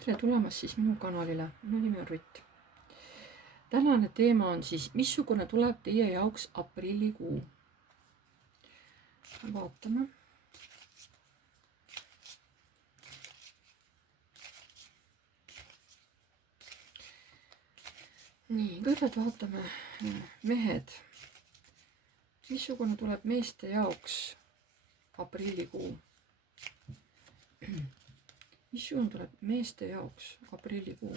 tere tulemast siis minu kanalile, minu nimi on Rutt. Tänane teema on siis, missugune tuleb teie jaoks aprillikuu. Vaatame. Nii, kõigepealt vaatame mehed. Missugune tuleb meeste jaoks aprillikuu? Missugune tuleb meeste jaoks aprillikuu?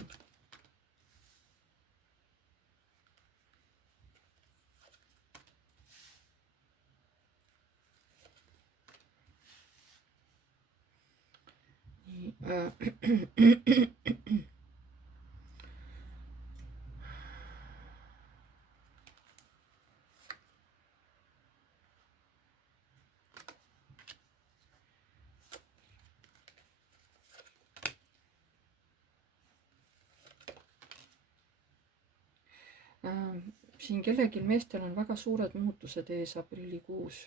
Siin kellelgi meestel on väga suured muutused ees aprillikuus.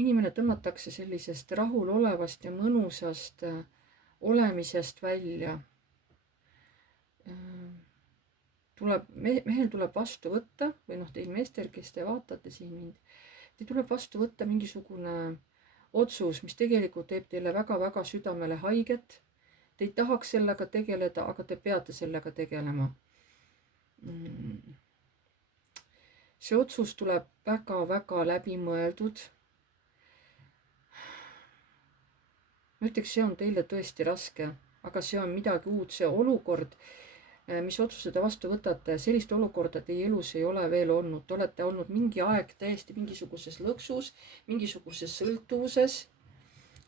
Inimene tõmmatakse sellisest rahulolevast ja mõnusast olemisest välja. Mehel tuleb vastu võtta, või teil meestel, kes te vaatate siin mind, teil tuleb vastu võtta mingisugune otsus, mis tegelikult teeb teile väga-väga südamele haiget. Te ei tahaks sellega tegeleda, aga te peate sellega tegelema. See otsus tuleb väga-väga läbimõeldud. Ma ütleks, see on teile tõesti raske, aga see on midagi uut, see olukord, mis otsuse te vastu võtate, sellist olukorda teie elus ei ole veel olnud. Te olete olnud mingi aeg täiesti mingisuguses lõksus, mingisuguses sõltuvuses,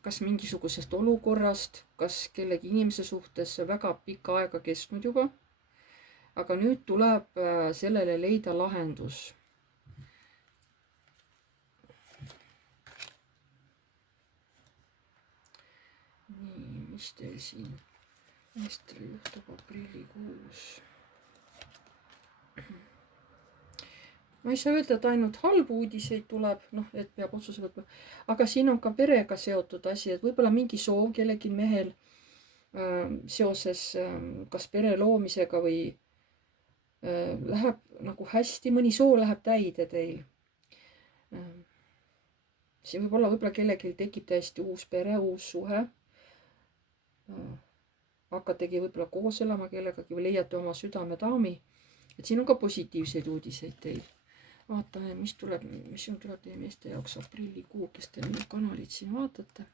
kas mingisugusest olukorrast, kas kellegi inimese suhtes, väga pikka aega kestnud juba. Aga nüüd tuleb sellele leida lahendus. Nii, mis teil siin meestel juhtub aprillikuus? Ma ei saa öelda, et ainult halbu uudiseid tuleb, et peab otsuse võtma, aga siin on ka perega seotud asi, et võib-olla mingi soov kellegi mehel seoses kas pere loomisega või läheb nagu hästi, mõni soov läheb täide teil. See võib-olla kellelgi tekib täiesti uus pere, uus suhe. Hakkategi võib-olla koos elama kellegagi või leiate oma südamedaami. Et siin on ka positiivseid uudiseid teil. Vaatame, mis tuleb teie meeste jaoks aprillikuu, kes te minu kanalit siin vaatate.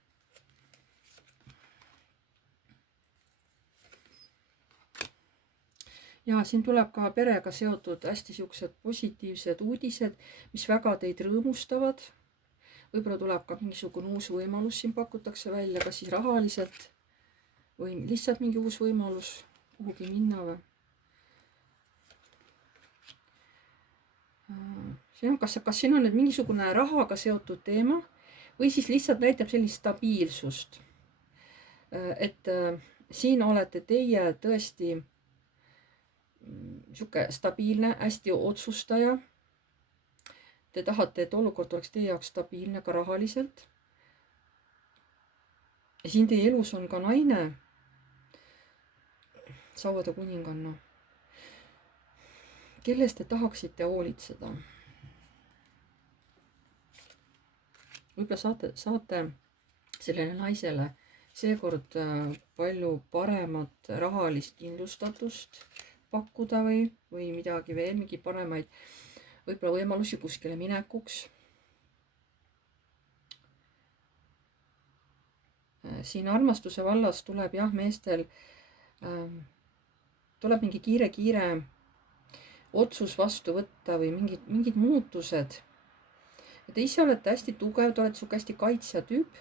Ja siin tuleb ka perega seotud hästi siuksed positiivsed uudised, mis väga teid rõõmustavad. Võib-olla tuleb ka mingisugune uus võimalus, siin pakutakse välja, kas siis rahaliselt või lihtsalt mingi uus võimalus kuhugi minna või. Kas siin on nüüd mingisugune rahaga seotud teema või siis lihtsalt näitab sellist stabiilsust. Et siin olete teie tõesti siuke stabiilne, hästi otsustaja. Te tahate, et olukord oleks teie jaoks stabiilne ka rahaliselt. Ja siin teie elus on ka naine, sauade kuninganna, kellest te tahaksite hoolitseda. Võib-olla saate sellele naisele seekord palju paremat rahalist kindlustatust pakkuda või midagi veel, mingi paremaid võib-olla võimalusi kuskile minekuks. Siin armastuse vallas tuleb meestel tuleb mingi kiire otsus vastu võtta või mingid muutused. Te ise olete hästi tugev, te olete hästi kaitsja tüüp.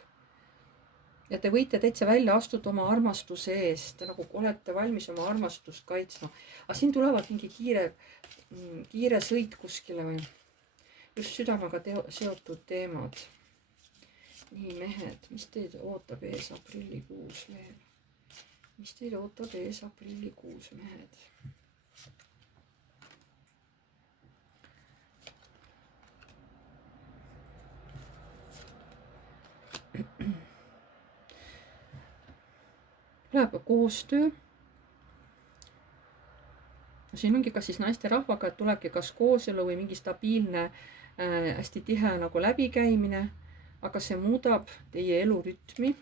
Ja te võite täitsa välja astuda oma armastuse eest, nagu olete valmis oma armastust kaitsma. Aga siin tulevad mingi kiire sõit kuskile või just südamega seotud teemad. Nii, mehed, mis teid ootab ees aprillikuus veel? Mis teid ootab ees aprillikuus, mehed? tuleb koostöö. Siin ongi kas siis naisterahvaga, et tulebki kas kooselu või mingi stabiilne, hästi tihe nagu läbikäimine, aga see muudab teie elurütmi.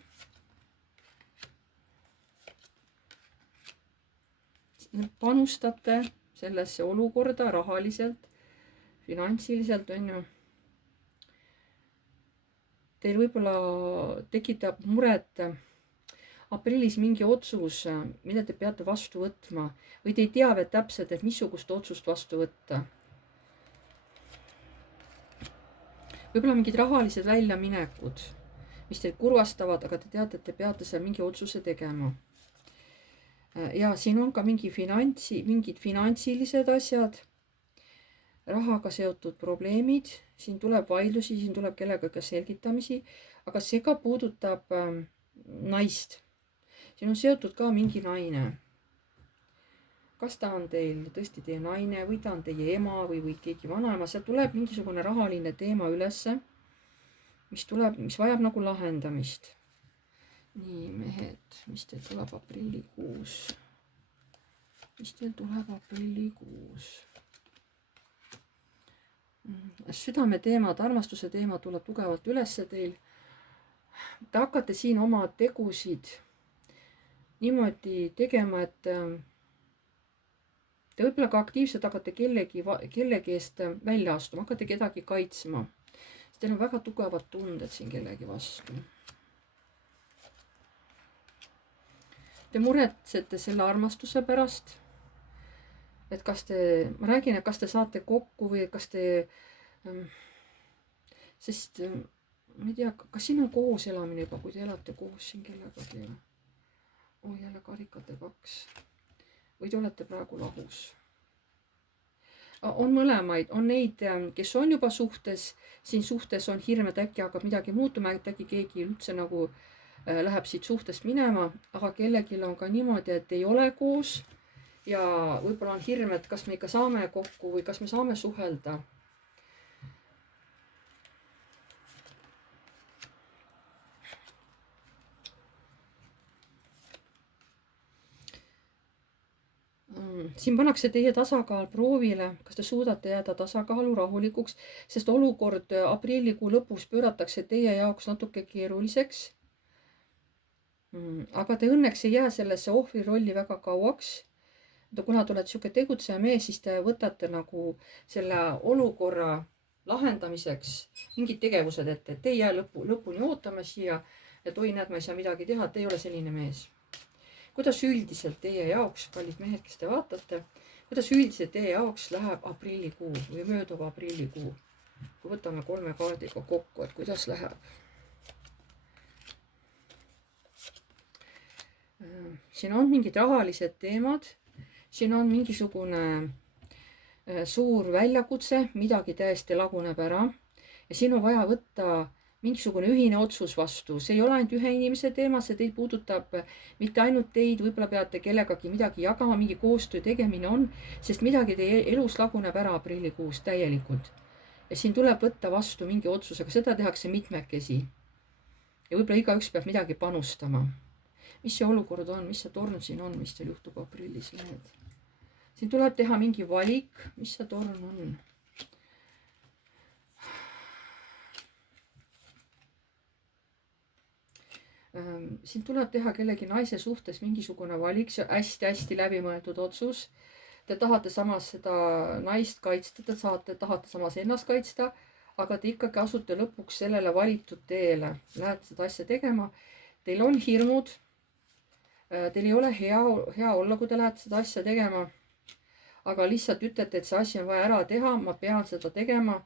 Panustate sellesse olukorda rahaliselt, finantsiliselt, on ju. Teil võib-olla tekitab muret aprillis mingi otsus, mida te peate vastu võtma või te ei tea veel täpselt, et missugust otsust vastu võtta. Võib-olla mingid rahalised väljaminekud, mis teid kurvastavad, aga te teate, et te peate seal mingi otsuse tegema. Ja siin on ka mingid finantsilised asjad, rahaga seotud probleemid, siin tuleb vaidlusi, siin tuleb kellegagi selgitamisi, aga see ka puudutab naist. Siin on seotud ka mingi naine. Kas ta on teil tõesti teie naine või ta on teie ema või keegi vanaema, seal tuleb mingisugune rahaline teema ülesse, mis vajab nagu lahendamist. Nii, mehed, mis teil tuleb aprillikuus? Mis teil tuleb aprillikuus? Südame teemad, armastuse teema tuleb tugevalt ülesse teil. Te hakkate siin oma tegusid niimoodi tegema, et te võib-olla ka aktiivselt hakkate kellegi eest välja astuma, hakkate kedagi kaitsma. Teil on väga tugevad tunded siin kellegi vastu. Te muretsete selle armastuse pärast, et ma räägin, et kas te saate kokku või kas te, sest ma ei tea, kas siin on koos elamine juba, kui te elate koos siin kellegagi. Jälle karikate 2. Või te olete praegu lahus. On mõlemaid, on neid, kes on juba suhtes, siin suhtes on hirm, et äkki hakkab midagi muutuma, et äkki keegi üldse nagu läheb siit suhtest minema, aga kellelgi on ka niimoodi, et ei ole koos ja võib-olla on hirm, et kas me ikka saame kokku või kas me saame suhelda. Siin pannakse teie tasakaal proovile, kas te suudate jääda tasakaalu rahulikuks, sest olukord aprillikuu lõpus pööratakse teie jaoks natuke keeruliseks. Aga te õnneks ei jää sellesse ohvri rolli väga kauaks. Kuna te olete siuke tegutseja mees, siis te võtate nagu selle olukorra lahendamiseks mingid tegevused ette, et te ei jää lõpuni ootama siia, et oi, näed, ma ei saa midagi teha, te ei ole selline mees. Kuidas üldiselt teie jaoks, kallid mehed, kes te vaatate, kuidas üldiselt teie jaoks läheb aprillikuu või möödub aprillikuu? Kui võtame 3 kaardiga kokku, et kuidas läheb. Siin on mingid rahalised teemad, siin on mingisugune suur väljakutse, midagi täiesti laguneb ära ja siin on vaja võtta mingisugune ühine otsus vastu. See ei ole ainult ühe inimese teema, see teid puudutab mitte ainult teid, võib-olla peate kellegagi midagi jagama, mingi koostöö tegemine on, sest midagi teie elus laguneb ära aprillikuus täielikult. Ja siin tuleb võtta vastu mingi otsus, aga seda tehakse mitmekesi. Ja võib-olla igaüks peab midagi panustama. Mis see olukord on, mis see torn siin on, mis teil juhtub aprillis, mehed? Siin tuleb teha mingi valik, mis see torn on. Siin tuleb teha kellegi naise suhtes mingisugune valik, see hästi-hästi läbimõeldud otsus. Te tahate samas seda naist kaitsta, te tahate samas ennast kaitsta, aga te ikkagi asute lõpuks sellele valitud teele. Lähete seda asja tegema. Teil on hirmud. Teil ei ole hea olla, kui te lähete seda asja tegema. Aga lihtsalt ütlete, et see asi on vaja ära teha, ma pean seda tegema.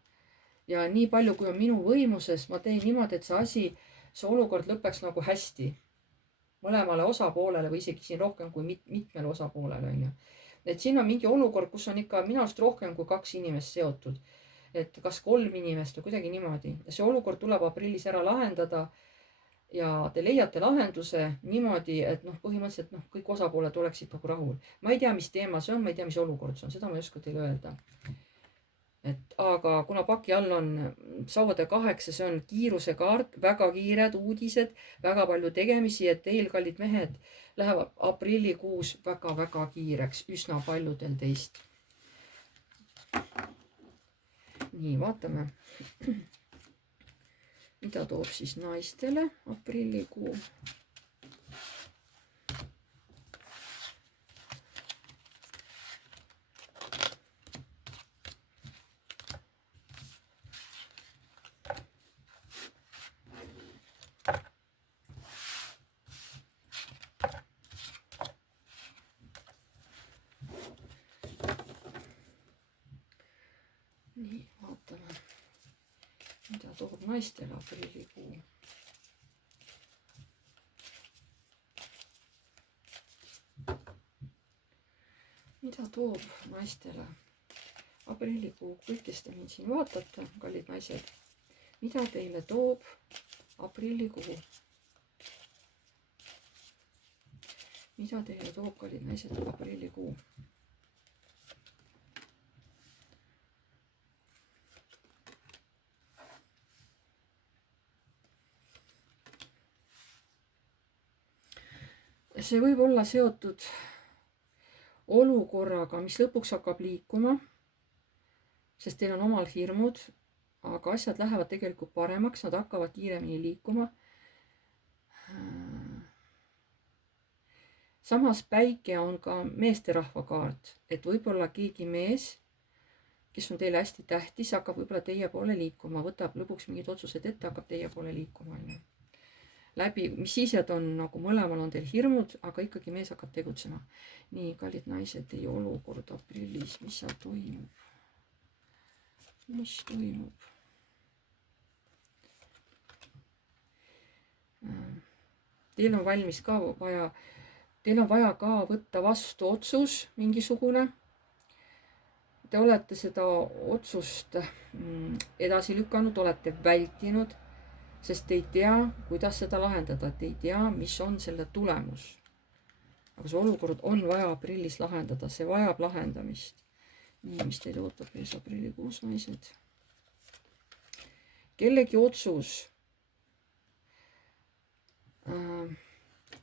Ja nii palju, kui on minu võimuses, ma teen niimoodi, et see olukord lõpeks nagu hästi mõlemale osapoolele või isegi siin rohkem kui mitmele osapoolele. Et siin on mingi olukord, kus on ikka minu arust rohkem kui 2 inimest seotud. Et kas 3 inimest või kuidagi niimoodi. Ja see olukord tuleb aprillis ära lahendada ja te leiate lahenduse niimoodi, et põhimõtteliselt kõik osapooled oleksid nagu rahul. Ma ei tea, mis teema see on, ma ei tea, mis olukord see on, seda ma ei oska teile öelda. aga kuna paki all on sauade 8, see on kiiruse kaart, väga kiired uudised, väga palju tegemisi, et teil, kallid mehed, lähevad aprillikuus väga-väga kiireks üsna paljudel teist. Nii, vaatame, mida toob siis naistele aprillikuu. Nii, vaatame, mida toob naistele aprillikuu. Mida toob naistele aprillikuu? Kõik, kes te mind siin vaatate, kallid naised, mida teile toob aprillikuu? Mida teile toob, kallid naised, aprillikuu? See võib olla seotud olukorraga, mis lõpuks hakkab liikuma, sest teil on omal hirmud, aga asjad lähevad tegelikult paremaks, nad hakkavad kiiremini liikuma. Samas päike on ka meesterahva kaart, et võib-olla keegi mees, kes on teile hästi tähtis, hakkab võib-olla teie poole liikuma, võtab lõpuks mingid otsused ette, hakkab teie poole liikuma. Läbi, mis siis, et on nagu mõlemal on teil hirmud, aga ikkagi mees hakkab tegutsema. Nii, kallid naised, teie olukord aprillis, mis seal toimub? Mis toimub? Teil on valmis ka vaja, teil on vaja ka võtta vastu otsus mingisugune. Te olete seda otsust edasi lükanud, olete vältinud, sest te ei tea, kuidas seda lahendada, te ei tea, mis on selle tulemus. Aga see olukord on vaja aprillis lahendada, see vajab lahendamist. Nii, mis teid ootab ees aprillikuus, naised? Kellegi otsus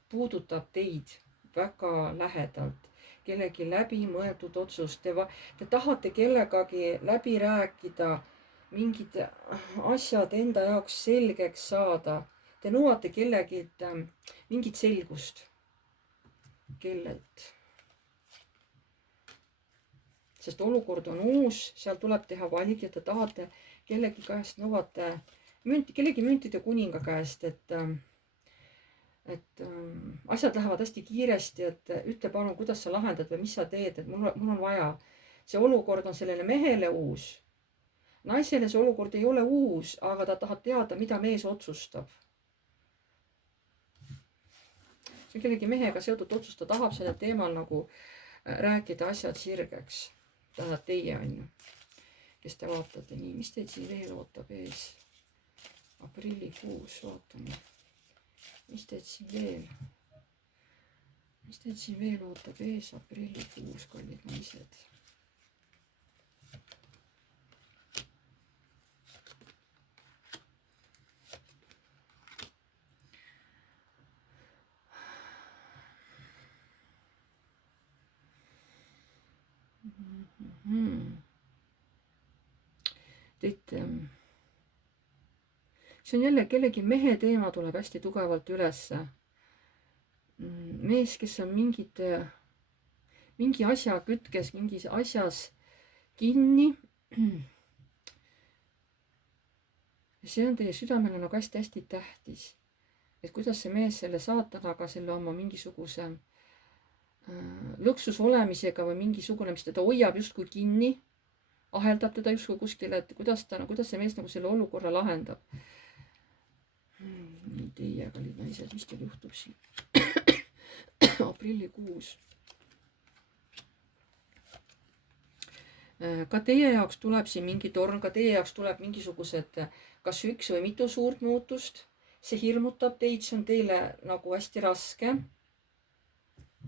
puudutab teid väga lähedalt, kellegi läbimõeldud otsus, te tahate kellegagi läbi rääkida, mingid asjad enda jaoks selgeks saada. Te nõuate kellegilt mingit selgust. Kellelt? Sest olukord on uus, seal tuleb teha valik ja te tahate kellegi käest nõuate kellegi müntide kuninga käest, et asjad lähevad hästi kiiresti, et ütle palun, kuidas sa lahendad või mis sa teed, et mul on vaja. See olukord on sellele mehele uus. Naisele see olukord ei ole uus, aga ta tahab teada, mida mees otsustab. See on kellegi mehega seotud otsus, ta tahab sellel teemal nagu rääkida asjad sirgeks. Tähendab teie on ju, kes te vaatate. Nii, mis teid siin veel ootab ees? Aprillikuus vaatame. Mis teid siin veel ootab ees aprillikuus, kallid naised? See on jälle kellegi mehe teema tuleb hästi tugevalt ülesse. Mees, kes on mingi asja kütkes, mingis asjas kinni. See on teie südamele nagu hästi tähtis. Et kuidas see mees selle saatanaga, selle oma mingisuguse lõksus olemisega või mingisugune, mis teda hoiab justkui kinni, aheldab teda justkui kuskile, et kuidas see mees nagu selle olukorra lahendab. Nii teie, kallid naised, mis teil juhtub siin aprillikuus? Ka teie jaoks tuleb siin mingi torn, ka teie jaoks tuleb mingisugused kas üks või mitu suurt muutust. See hirmutab teid, see on teile nagu hästi raske.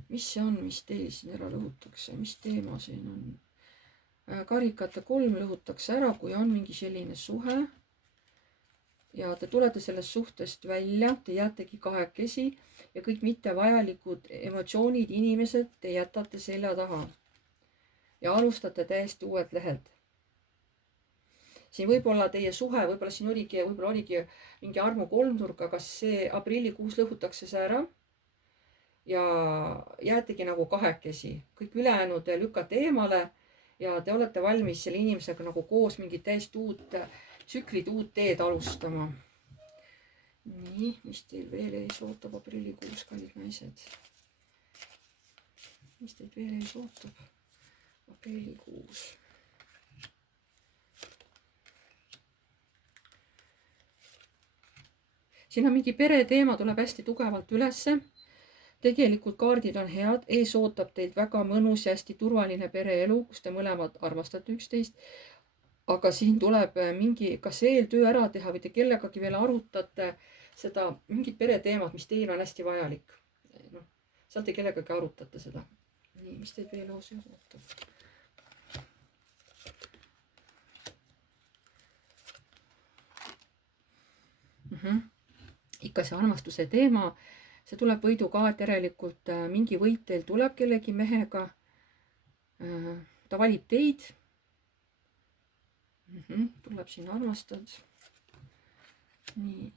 Mis see on, mis teil siin ära lõhutakse, mis teema siin on? karikate 3 lõhutakse ära, kui on mingi selline suhe. Ja te tulete sellest suhtest välja, te jäätegi kahekesi ja kõik mittevajalikud emotsioonid, inimesed te jätate selja taha. Ja alustate täiesti uued lehelt. Siin võib-olla teie suhe, võib-olla siin oligi mingi armu kolmnurk, aga see aprillikuus lõhutakse see ära. Ja jäätegi nagu kahekesi. Kõik ülejäänud lükkate eemale ja te olete valmis selle inimesega nagu koos mingit täiesti uut tsüklid, uut teed alustama. Nii, mis teil veel ees ootab aprillikuus, kallid naised? Mis teil veel ees ootab aprillikuus? Siin on mingi pere teema, tuleb hästi tugevalt ülesse. Tegelikult kaardid on head, ees ootab teilt väga mõnus ja hästi turvaline pereelu, kus te mõlemad armastate üksteist. Aga siin tuleb mingi, kas eeltöö ära teha või te kellegagi veel arutate seda mingit pereteemat, mis teil on hästi vajalik. No, seal te kellegagi arutate seda. Nii, mis teid veel ees ootab? Ikka see armastuse teema, see tuleb võidukaart, järelikult mingi võit teil tuleb kellegi mehega. Ta valib teid. Tuleb siin armastad. Nii.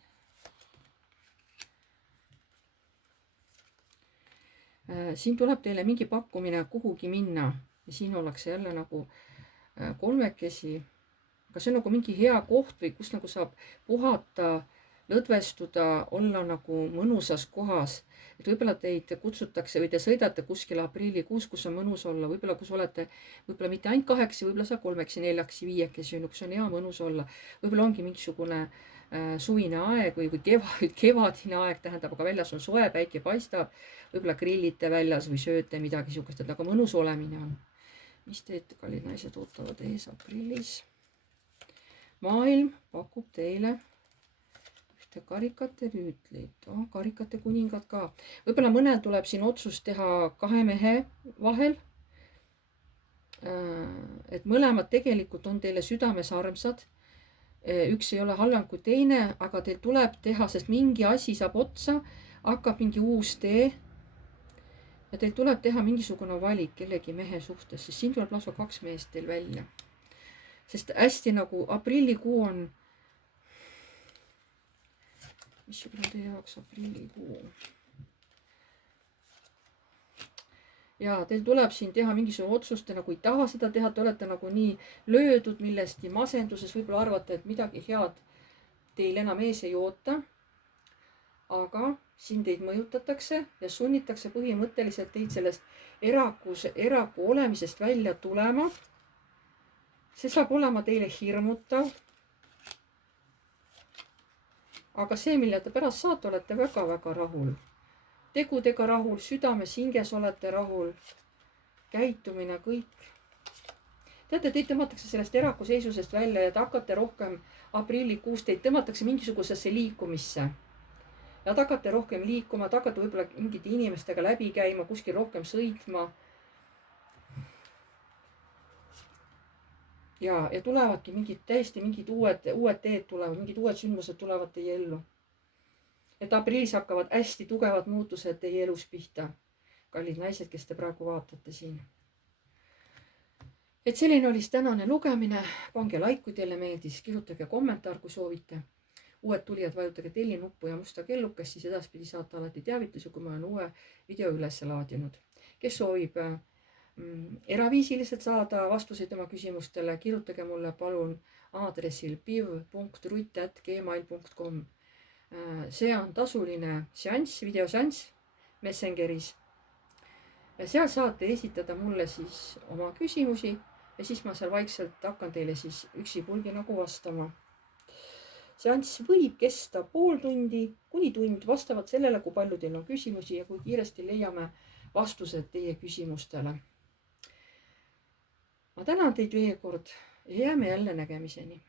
Siin tuleb teile mingi pakkumine kuhugi minna ja siin ollakse jälle nagu kolmekesi. Aga see on nagu mingi hea koht või kus nagu saab puhata, lõdvestuda, olla nagu mõnusas kohas. Et võib-olla teid kutsutakse või te sõidate kuskile aprillikuus, kus on mõnus olla. Võib-olla kus olete, võib-olla mitte ainult 8, võib-olla sa 3, 4, 5, kus on hea mõnus olla. Võib-olla ongi mingisugune suvine aeg või kevadine aeg tähendab, aga väljas on soe, päike paistab. Võib-olla grillite väljas või sööte midagi sihukest, et aga mõnus olemine on. Mis teid, kallid naised, ootavad ees aprillis? Maailm pakub teile karikate rüütleid, karikate kuningad ka. Võib-olla mõnel tuleb siin otsus teha 2 mehe vahel. Et mõlemad tegelikult on teile südames armsad. Üks ei ole halvem kui teine, aga teil tuleb teha, sest mingi asi saab otsa, hakkab mingi uus tee. Ja teil tuleb teha mingisugune valik kellegi mehe suhtes, sest siin tuleb lausa 2 meest teil välja. Sest hästi nagu aprillikuu on. Missugune teie jaoks aprillikuu? Ja teil tuleb siin teha mingisugune otsus, te nagu ei taha seda teha, te olete nagu nii löödud millesti masenduses, võib-olla arvate, et midagi head teil enam ees ei oota. Aga siin teid mõjutatakse ja sunnitakse põhimõtteliselt teid sellest eraku olemisest välja tulema. See saab olema teile hirmutav. Aga see, mille te pärast saate, olete väga-väga rahul. Tegudega rahul, südames, hinges olete rahul. Käitumine, kõik. Teate, teid tõmmatakse sellest eraku seisusest välja ja te hakkate rohkem aprillikuus, teid tõmmatakse mingisugusesse liikumisse. Ja te hakkate rohkem liikuma, te hakkate võib-olla mingite inimestega läbi käima, kuskil rohkem sõitma. Ja tulevadki täiesti mingid uued teed tulevad, mingid uued sündmused tulevad teie ellu. Et aprillis hakkavad hästi tugevad muutused teie elus pihta. Kallid naised, kes te praegu vaatate siin. Et selline oli tänane lugemine. Pange like, kui teile meeldis. Kirjutage kommentaar, kui soovite. Uued tulijad vajutage telli nuppu ja musta kellukest, siis edaspidi saate alati teavitusi, kui ma olen uue video üles laadinud. Kes soovib eraviisiliselt saada vastuseid oma küsimustele, kirjutage mulle palun aadressil piv.rutt@gmail.com. See on tasuline seanss, videoseanss Messengeris. Ja seal saate esitada mulle siis oma küsimusi ja siis ma seal vaikselt hakkan teile siis üksipulgi nagu vastama. Seanss võib kesta pool tundi kuni tund, vastavalt sellele, kui palju teil on küsimusi ja kui kiiresti leiame vastused teie küsimustele. Ma tänan teid veel kord ja jääme jälle nägemiseni.